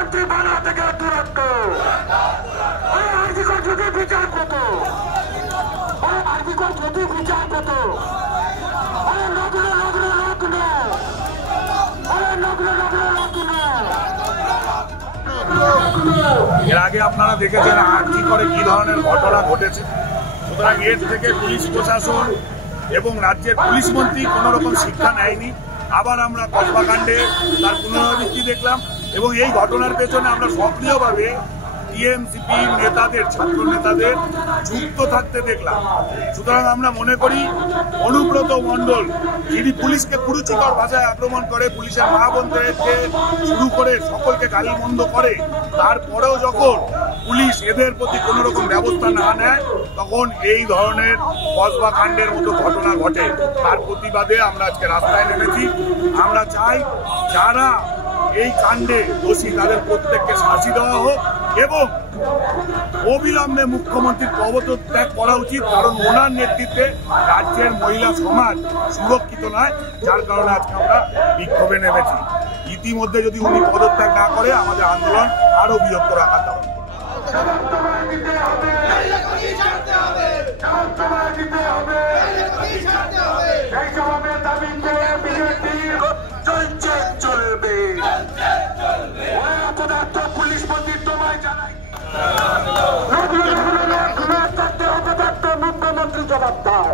মুখ্যমন্ত্রী বানা থেকে দূরত্ব আর্জিকর যদি বিচার কত আর্জিকর যদি বিচার কত নগ্ন নগ্ন নগ্ন নগ্ন নগ্ন নগ্ন। এর আগে আপনারা দেখেছেন আর্জি করে কি ধরনের ঘটনা ঘটেছে। সুতরাং এর থেকে পুলিশ প্রশাসন এবং রাজ্যের পুলিশ মন্ত্রী কোন রকম শিক্ষা নেয়নি। আবার আমরা কসবা কাণ্ডে তার পুনরাবৃত্তি দেখলাম এবং এই ঘটনার পেছনে আমরা সক্রিয়ভাবে টিএমসিপি নেতাদের, ছাত্র নেতাদের যুক্ত থাকতে দেখলাম। সুতরাং আমরা মনে করি অনুব্রত মণ্ডল যিনি পুলিশকে কুরুচিকর ভাষায় আক্রমণ করে, পুলিশের মা বোনদেরকে শুরু করে সকলকে গালিমন্দ করে, তারপরেও যখন পুলিশ এদের প্রতি কোনো রকম ব্যবস্থা না নেয় তখন এই ধরনের কসবা কাণ্ডের মতো ঘটনা ঘটে। তার প্রতিবাদে আমরা আজকে রাস্তায় নেমেছি। আমরা চাই যারা এই কাণ্ডে দোষী তাদের প্রত্যেককে শাস্তি দেওয়া হোক এবং অবিলম্বে মুখ্যমন্ত্রীর পদত্যাগ করা উচিত, কারণ ওনার নেতৃত্বে রাজ্যের মহিলা সমাজ সুরক্ষিত নয়, যার কারণে আজকে আমরা বিক্ষোভে নেমেছি। ইতিমধ্যে যদি উনি পদত্যাগ না করে আমাদের আন্দোলন আরো বৃহত্তর আকার ধারণ করবে। পুলিশ মন্ত্রী তোমায় জানাই মুখ্যমন্ত্রী জবাব দাও।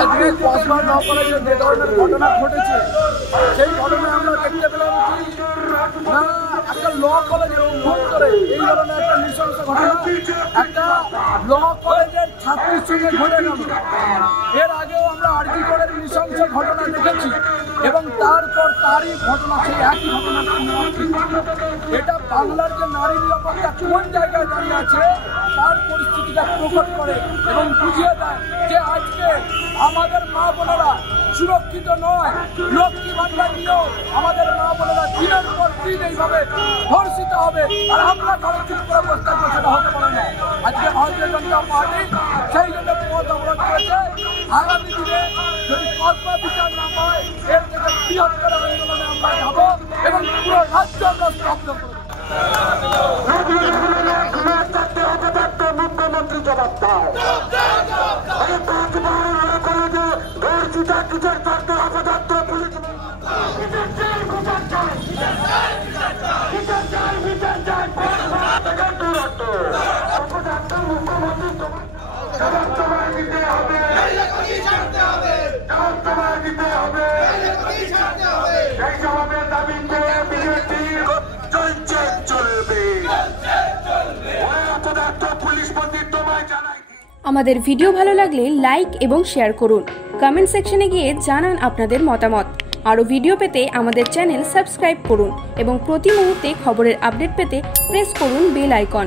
আজকে কসবা ল কলেজে যে ধরনের ঘটনা ঘটেছে সেই ঘটনায় আমরা দেখতে পেলাম না একটা ল কলেজের উত্তরে এই ধরনের একটা নৃশংস ঘটনা একটা ল কলেজের ছাত্রীর সঙ্গে ঘটে গেল। এর আগেও আমরা আরজি করের নৃশংস ঘটনা দেখেছি এবং তারপর তারই ঘটনা, সেই একই ঘটনা। এটা বাংলার যে নারী নিরাপত্তা কোন জায়গায় দাঁড়িয়ে আছে তার পরিস্থিতিটা প্রকট করে এবং বুঝিয়ে দেয় যে আজকে আমাদের মা বোনেরা সুরক্ষিত নয়। লক্ষ্মী ভান্ডার নিয়েও আমাদের মা বোনেরা দিনের পর দিন এইভাবে ধর্ষিত হবে, আর আমরা ঘরে চুপ করে বসে থাকবো, সেটা হতে পারে না। আজকে ভারতীয় জনতা পার্টি সেই জন্য পথ অবরোধ করেছে। আগামী দিনে যদি কসবা বিচার না পায় এর থেকে বৃহত্তর আন্দোলনে আমরা যাব এবং পুরো রাজ্য আমরা স্তব্ধ করব। মুখ্যমন্ত্রী জবাব দাও। আমাদের ভিডিও ভালো লাগলে লাইক এবং শেয়ার করুন। কমেন্ট সেকশনে গিয়ে জানান আপনাদের মতামত। আরও ভিডিও পেতে আমাদের চ্যানেল সাবস্ক্রাইব করুন এবং প্রতি মুহূর্তে খবরের আপডেট পেতে প্রেস করুন বেল আইকন।